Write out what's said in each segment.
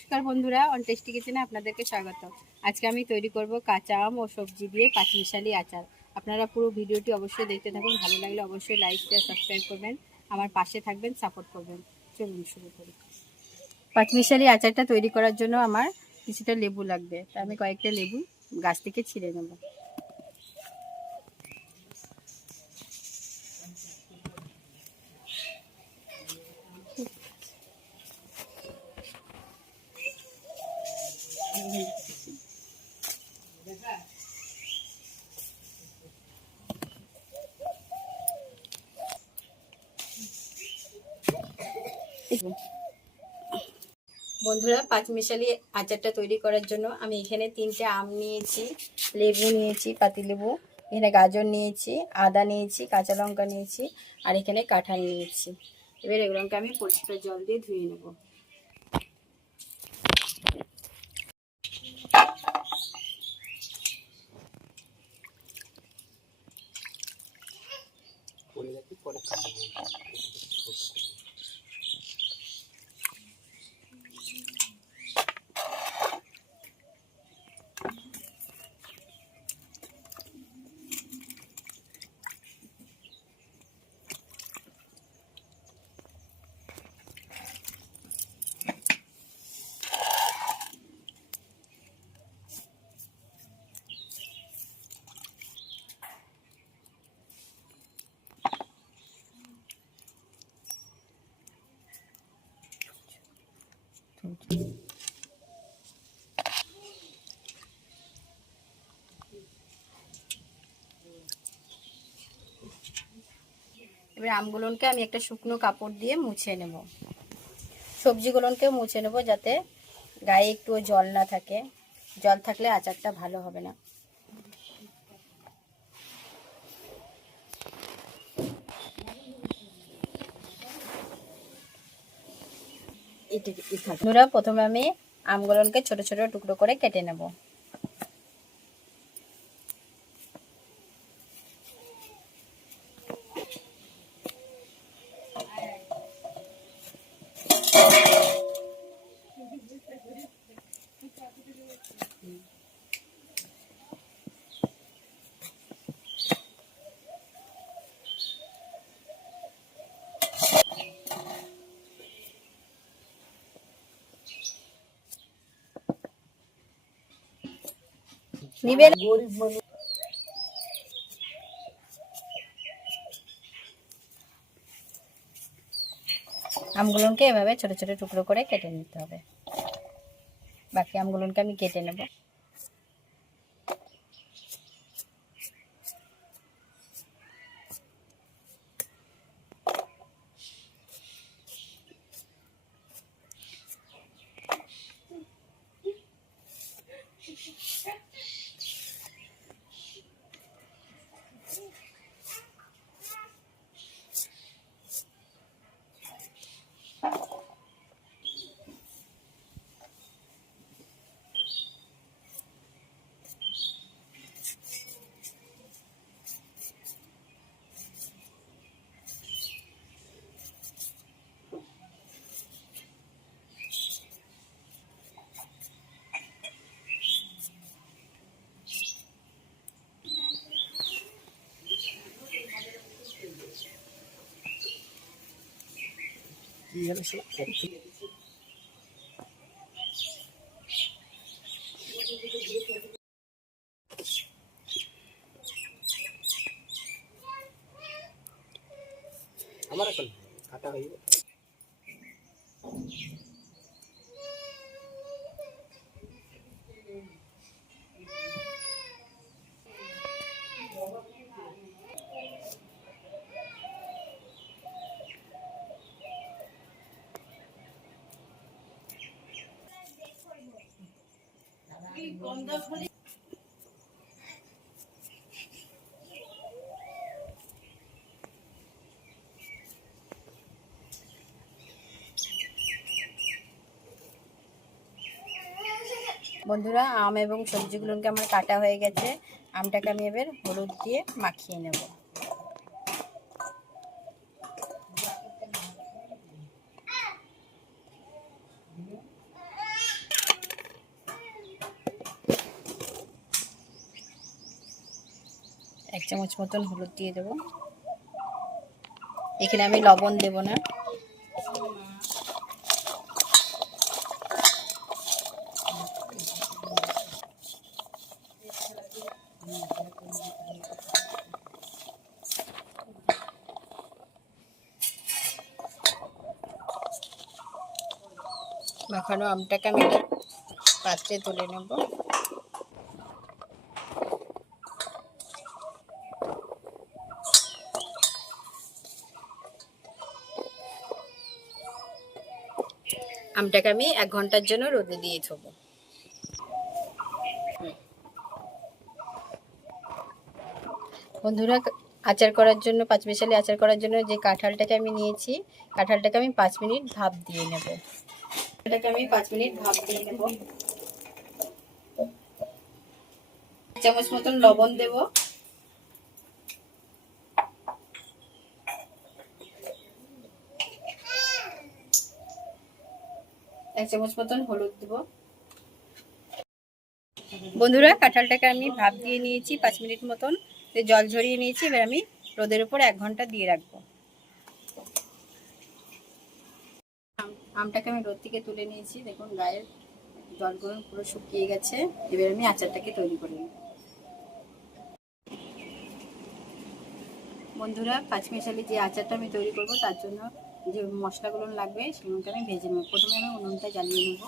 নমস্কার বন্ধুরা on tasty কিচেনে আপনাদেরকে স্বাগত। আজকে আমি তৈরি করব কাঁচা আম ও সবজি দিয়ে পাঁচমিশালি আচার। আপনারা পুরো ভিডিওটি অবশ্যই দেখতে থাকুন, ভালো লাগলে অবশ্যই লাইক শেয়ার সাবস্ক্রাইব করবেন। আমার পাশে থাকবেন সাপোর্ট করবেন। চলুন শুরু করি। পাঁচমিশালি আচারটা তৈরি করার জন্য আমার কিছুটা লেবু লাগবে। তা আমি কয়েকটা লেবু গাছ থেকে ছিঁড়ে নেব। বন্ধুরা, পাঁচমিশালি আচারটা তৈরি করার জন্য আমি এখানে তিনটে আম নিয়েছি, লেবু নিয়েছি পাতিলেবু এখানে গাজর নিয়েছি, আদা নিয়েছি, কাঁচা লঙ্কা নিয়েছি, আর এখানে কাঁঠাল নিয়েছি। এবার এগুলোকে আমি পরিষ্কার জল দিয়ে ধুয়ে নেব। এবার আমগুলোকে আমি একটা শুকনো কাপড় দিয়ে মুছে নেব। সবজিগুলোকেও মুছে নেব যাতে গায়ে একটু জল না থাকে। জল থাকলে আচারটা ভালো হবে না। বন্ধুরা প্রথমে আমি আমগুলোকে ছোট ছোট টুকরো করে কেটে নেব। নিবেন আমগুলোকে এভাবে ছোট ছোট টুকরো করে কেটে নিতে হবে। বাকি আমগুলোকে আমি কেটে নেব। আমার বন্ধুরা, আম এবং সবজিগুলোকে আমার কাটা হয়ে গেছে। আমটাকে আমি এবার হলুদ দিয়ে মাখিয়ে নেব। চামচ মতন হলুদ দিয়ে দেবো। এখানে আমি লবণ দেব না। মাখানো আমটাকে আমি পাত্রে তুলে নেব। আমটাকে আমি এক ঘণ্টার জন্য রোদে দিয়ে থবো বন্ধুরা, আচার করার জন্য, পাঁচমিশালি আচার করার জন্য যে কাঁঠালটাকে আমি নিয়েছি, কাঁঠালটাকে আমি পাঁচ মিনিট ভাপ দিয়ে নেব। এটাকে আমি পাঁচ মিনিট ভাপ দিয়ে নেব। চামচ মতন লবণ দেব। এক চামচ মতন হলুদ দেবো। বন্ধুরা কাঁঠালটাকে আমি ভাপ দিয়ে নিয়েছি পাঁচ মিনিট মতন। জল ঝরিয়ে নিয়েছি এবার আমি রোদের উপর এক ঘণ্টা দিয়ে রাখব। আম- আমটাকে আমি রোদ থেকে তুলে নিয়েছি। দেখুন গায়ের জলগুলো পুরো শুকিয়ে গেছে। এবার আমি আচারটাকে তৈরি করে নেব। বন্ধুরা পাঁচমিশালি যে আচারটা আমি তৈরি করব তার জন্য যে মশলাগুলো লাগবে সেগুলোকে আমি ভেজে নেব। প্রথমে আমি উনুনটা জ্বালিয়ে নেব।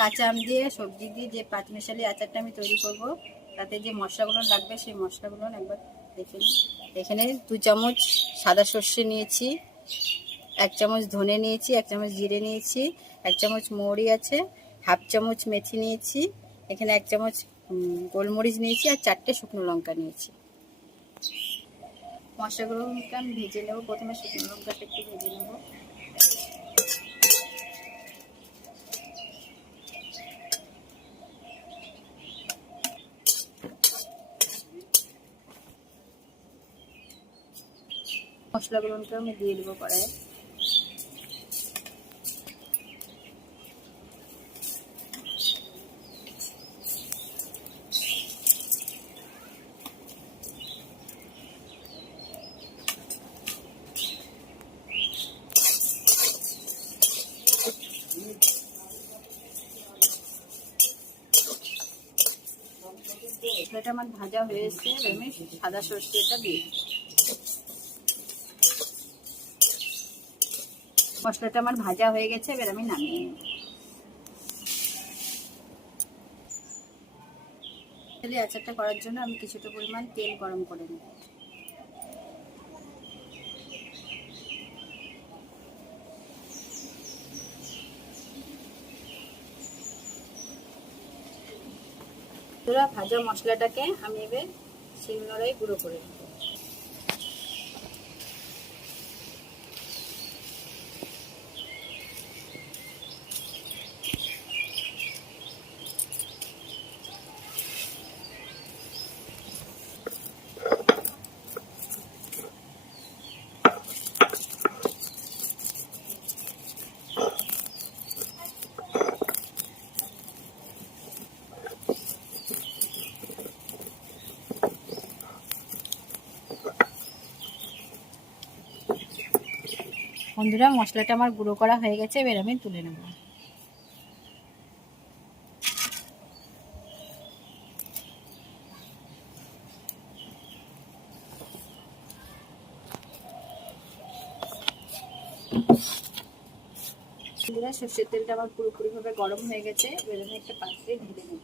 কাঁচা আম দিয়ে, সবজি দিয়ে যে পাঁচমিশালি আচারটা আমি তৈরি করব, তাতে যে মশলাগুলো লাগবে সেই মশলাগুলো একবার দেখে নিন এখানে দু চামচ সাদা সর্ষে নিয়েছি। এক চামচ ধনে নিয়েছি, এক চামচ জিরে নিয়েছি, এক চামচ মৌরি আছে, হাফ চামচ মেথি নিয়েছি, এখানে এক চামচ গোলমরিচ নিয়েছি আর চারটে শুকনো লঙ্কা নিয়েছি। মশলাগুলোকে আমি ভেজে নেব, প্রথমে শুকনো লঙ্কাটা একটু ভেজে নেব। মশলাগুলোকে আমি দিয়ে দেবো কড়াইয়ে। আমার ভাজা হয়েছে আমি সাদা সর্ষেটা দিয়ে। মশলাটা আমার ভাজা হয়ে গেছে, এবার আমি নামিয়ে আচারটা করার জন্য আমি কিছুটা পরিমাণ তেল গরম করে নেব ভাজা মশলাটাকে আমি এবার শিলনোড়ায় গুঁড়ো করে নেব। বন্ধুরা, মশলাটা আমার গুঁড়ো করা হয়ে গেছে, এবার আমি তুলে নেব। সর্ষের তেলটা আমার পুরোপুরিভাবে গরম হয়ে গেছে আমি একটা পাত্রে ঢেলে নেব।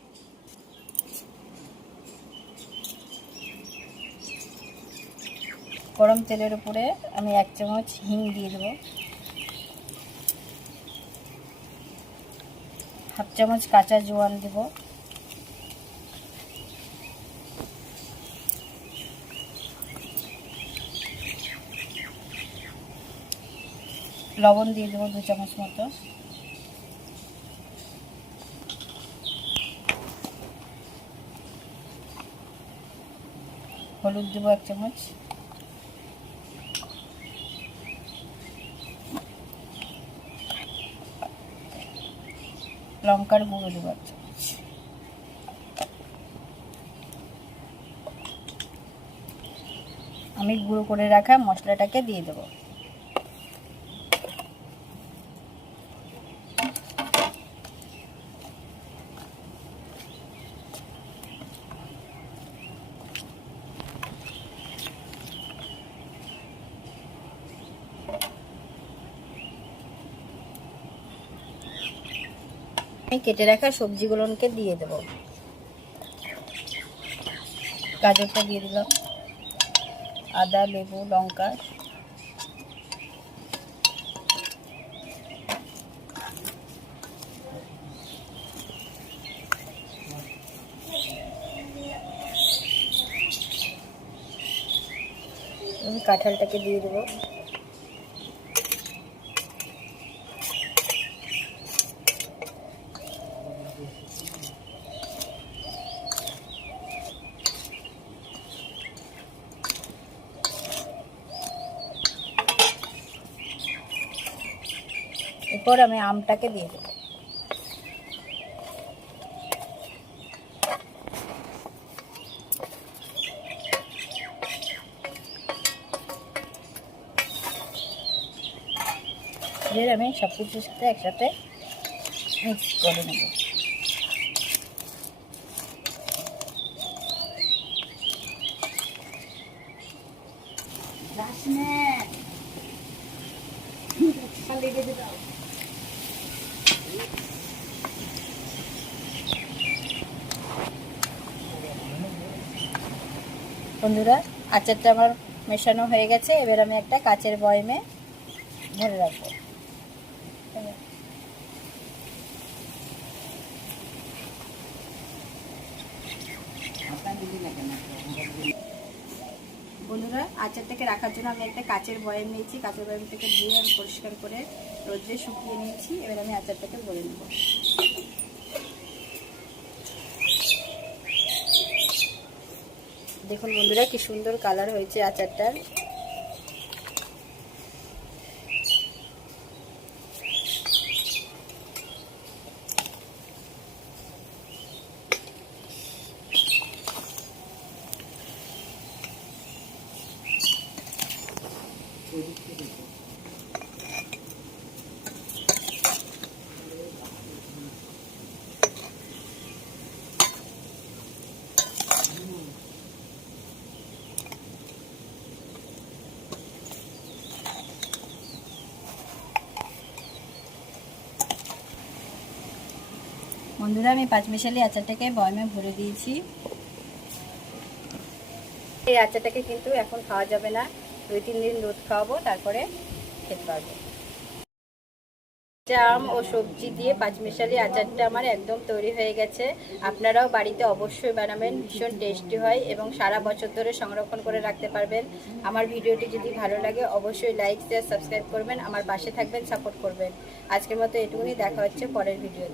গরম তেলের উপরে আমি এক চামচ হিং দিয়ে দেবো। হাফ চামচ কাঁচা জোয়ান দেব। লবণ দিয়ে দেবো দু চামচ মতো। হলুদ দেবো এক চামচ। লঙ্কার গুঁড়ো এক চামচ। আমি গুঁড়ো করে রাখা মশলাটাকে দিয়ে দেবো আমি কেটে রাখা সবজিগুলোকে দিয়ে দেবো। গাজরটা দিয়ে দিলাম। আদা, লেবু, লঙ্কা। কাঁঠালটাকে দিয়ে দেবো। এরপর আমি আমটাকে দিয়ে দেবো। এবার আমি সব কিছুর সাথে একসাথে মিক্স করে নেব। বন্ধুরা, আচারটা আমার মেশানো হয়ে গেছে। এবার আমি একটা কাচের বয়মে ভরে রাখব। বন্ধুরা, আচারটাকে রাখার জন্য আমি একটা কাচের বয়াম নিয়েছি। কাচের থেকে ধুয়ে আমি পরিষ্কার করে রোদ্রে শুকিয়ে নিয়েছি। এবার আমি আচারটাকে ভরে নেব। দেখুন বন্ধুরা কি সুন্দর কালার হয়েছে আচারটার বন্ধুরা, আমি পাঁচমিশালি আচারটাকে বয়মে ভরে দিয়েছি। এই আচারটাকে কিন্তু এখন খাওয়া যাবে না। দুই, তিন দিন দুধ খাওয়াবো, তারপরে খেতে পারব। জাম ও সবজি দিয়ে পাঁচমিশালি আচারটা আমার একদম তৈরি হয়ে গেছে। আপনারাও বাড়িতে অবশ্যই বানাবেন, ভীষণ টেস্টি হয় এবং সারা বছর ধরে সংরক্ষণ করে রাখতে পারবেন। আমার ভিডিওটি যদি ভালো লাগে, অবশ্যই লাইক, শেয়ার, সাবস্ক্রাইব করবেন। আমার পাশে থাকবেন, সাপোর্ট করবেন। আজকের মতো এটুকুনি, দেখা হচ্ছে পরের ভিডিওতে।